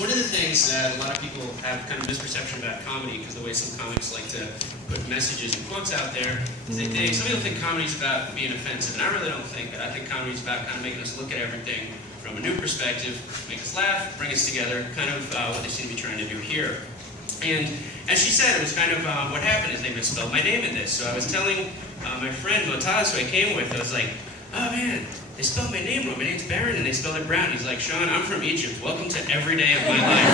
One of the things that a lot of people have kind of misperception about comedy, because the way some comics like to put messages and quotes out there, is they think, some people think comedy's about being offensive, and I really don't think that. I think comedy's about kind of making us look at everything from a new perspective, make us laugh, bring us together, kind of what they seem to be trying to do here. And as she said, it was kind of what happened is they misspelled my name in this. So I was telling my friend Moataz, who I came with, I was like, oh man, they spelled my name wrong. My name's Barron and they spelled it Brown. He's like, Shawn, I'm from Egypt. Welcome to every day of my life.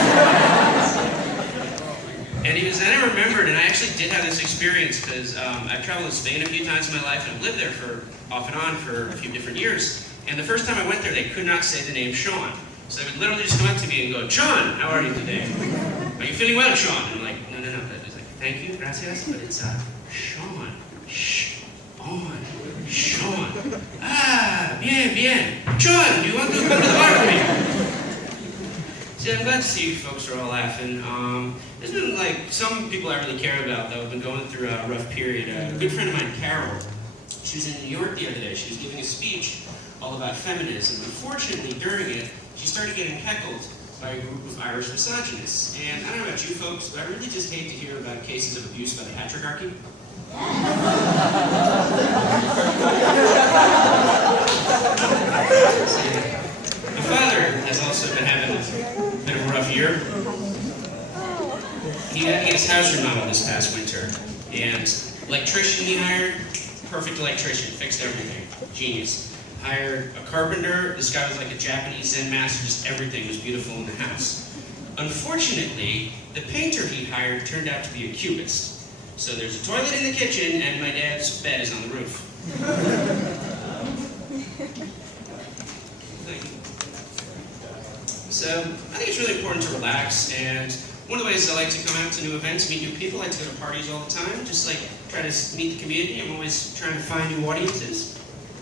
And I remembered, and I actually did have this experience because I've traveled to Spain a few times in my life and I've lived there for off and on for a few different years. And the first time I went there, they could not say the name Shawn. So they would literally just come up to me and go, Shawn, how are you today? Are you feeling well, Shawn? And I'm like, no. It's like, thank you, gracias, but it's Shawn. Shh, on, Shawn. Ah, bien. Shawn, do you want to come to the bar with me? See, I'm glad to see you folks are all laughing. There's been like some people I really care about though have been going through a rough period. A good friend of mine, Carol, she was in New York the other day. She was giving a speech all about feminism. Unfortunately, during it, she started getting heckled by a group of Irish misogynists. And I don't know about you folks, but I really just hate to hear about cases of abuse by the patriarchy. My father has also been having a bit of a rough year. He had his house remodeled this past winter, and electrician he hired, perfect electrician, fixed everything, genius. Hired a carpenter. This guy was like a Japanese Zen master, just everything was beautiful in the house. Unfortunately, the painter he hired turned out to be a cubist. So there's a toilet in the kitchen and my dad's bed is on the roof. So I think it's really important to relax, and one of the ways I like to come out to new events, meet new people, I like to go to parties all the time, just like try to meet the community. I'm always trying to find new audiences.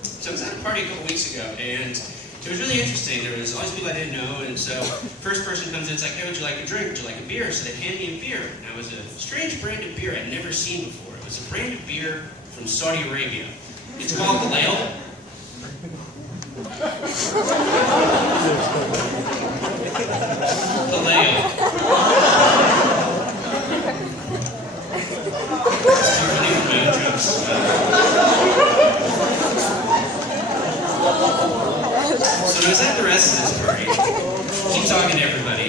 So I was at a party a couple weeks ago, and it was really interesting. There was all these people I didn't know, and so first person comes in, it's like, hey, would you like a drink? Would you like a beer? So they hand me a beer. Now it was a strange brand of beer I'd never seen before. It was a brand of beer from Saudi Arabia. It's called Halal. So I was at the rest of this party, keep talking to everybody,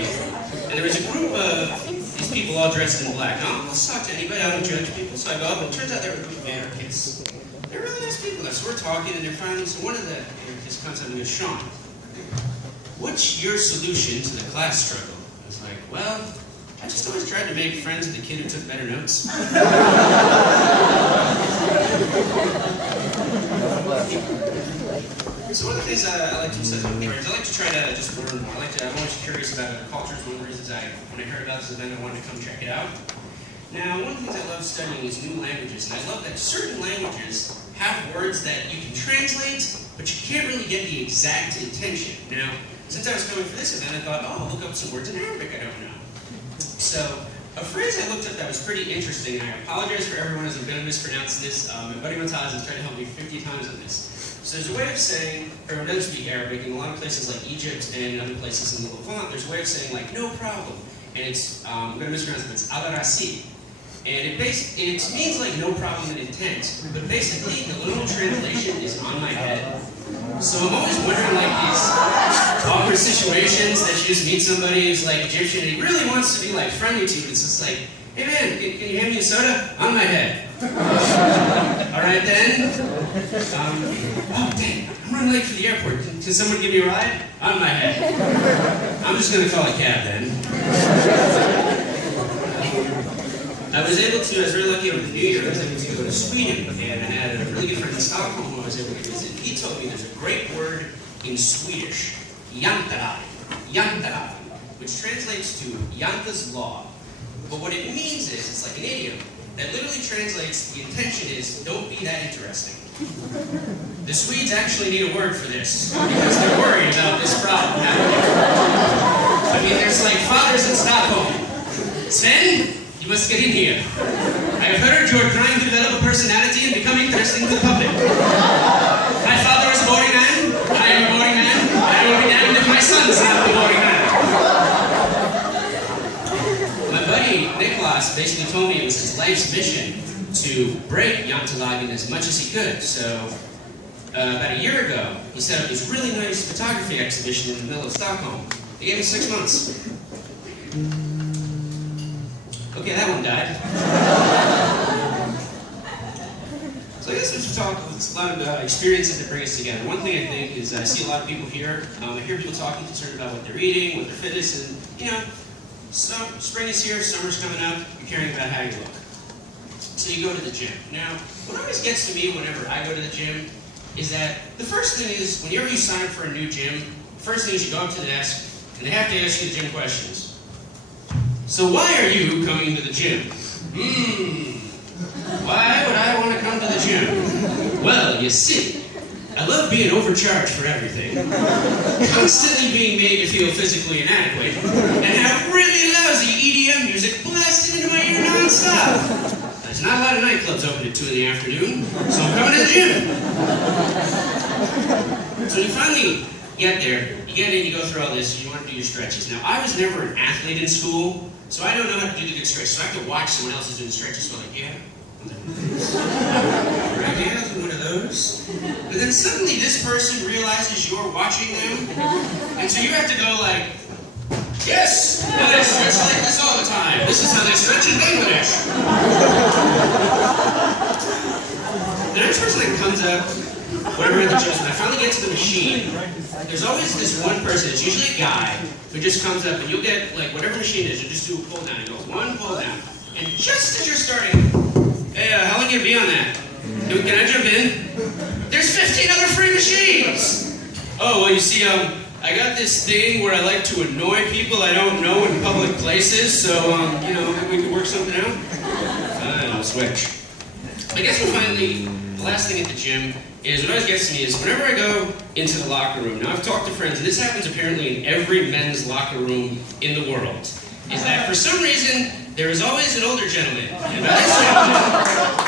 and there was a group of these people all dressed in black. Now, let's talk to anybody, I don't judge people, so I go up, and it turns out they were a group of anarchists. They're really nice people, so we're talking, and they're finally, so one of the anarchists comes up and goes, Shawn, what's your solution to the class struggle? I was like, well, I just always tried to make friends with the kid who took better notes. So one of the things I like to do is I like to try to just learn more. I'm always curious about cultures. One of the reasons when I heard about this event, I wanted to come check it out. Now, one of the things I love studying is new languages, and I love that certain languages have words that you can translate, but you can't really get the exact intention. Now, since I was coming for this event, I thought, oh, I'll look up some words in Arabic I don't know. So, a phrase I looked up that was pretty interesting, and I apologize for everyone as I'm going to mispronounce this. My buddy Moataz has tried to help me 50 times on this. So there's a way of saying, for everyone who doesn't speak Arabic, in a lot of places like Egypt and other places in the Levant, there's a way of saying like, no problem. And it's, I'm going to mispronounce it, but it's ala rasi. And it means like no problem in intent, but basically the literal translation is on my head. So I'm always wondering like these awkward situations that you just meet somebody who's like Egyptian and he really wants to be like friendly to you, but it's just like, hey man, can you hand me a soda? On my head. Alright then. Oh dang, I'm running late for the airport. Can someone give me a ride? On my head. I'm just gonna call a cab then. I was really lucky over the New Year, I was able to go to Sweden, and I had a really good friend in Stockholm who I was able to visit. He told me there's a great word in Swedish, jantaravi, which translates to Janta's law. But what it means is, it's like an idiom, that literally translates, the intention is, don't be that interesting. The Swedes actually need a word for this, because they're worried about this problem happening. I mean, there's like fathers in Stockholm. Sven? You must get in here. I have heard you are trying to develop a personality and become interesting to the public. My father is a boring man. I am a boring man. I will be damned if my son is not a boring man. boss basically told me it was his life's mission to break Jantelagen as much as he could. So about a year ago, he set up this really nice photography exhibition in the middle of Stockholm. They gave him 6 months. Okay, that one died. So I guess it's a lot of experiences that bring us together. One thing I think is I see a lot of people here. I hear people talking, concerned about what they're eating, what their fitness, and you know, spring is here, summer's coming up, you're caring about how you look. So you go to the gym. Now, what always gets to me whenever I go to the gym is that the first thing is, whenever you sign up for a new gym, the first thing is you go up to the desk, and they have to ask you the gym questions. So why are you coming to the gym? Why would I want to come to the gym? Well, you see, I love being overcharged for everything, constantly being made to feel physically inadequate, and have really lousy EDM music blasted into my ear non-stop. There's not a lot of nightclubs open at 2 in the afternoon, so I'm coming to the gym. So you finally get there, you get in, you go through all this, you want to do your stretches. Now, I was never an athlete in school, so I don't know how to do the good stretches. So I have to watch someone else doing stretches, so I'm like, yeah. Right, yeah, I'll do one of those. But then suddenly this person realizes you're watching them, and so you have to go like, yes, well, they stretch like this all the time. This is how they stretch in Bangladesh. The next person that comes up, whatever at the gym, when I finally get to the machine, there's always this one person, it's usually a guy, who just comes up and you'll get, like, whatever the machine is, you just do a pull down. It goes one pull down. And just as you're starting, hey, how long can you be on that? Can I jump in? There's 15 other free machines! Oh, well, you see, I got this thing where I like to annoy people I don't know in public places, so, you know, maybe we could work something out? Fine, I'll switch. I guess we'll finally, the last thing at the gym is, what always gets to me is, whenever I go into the locker room, now I've talked to friends, and this happens apparently in every men's locker room in the world, is that for some reason, there is always an older gentleman. And by this gentleman,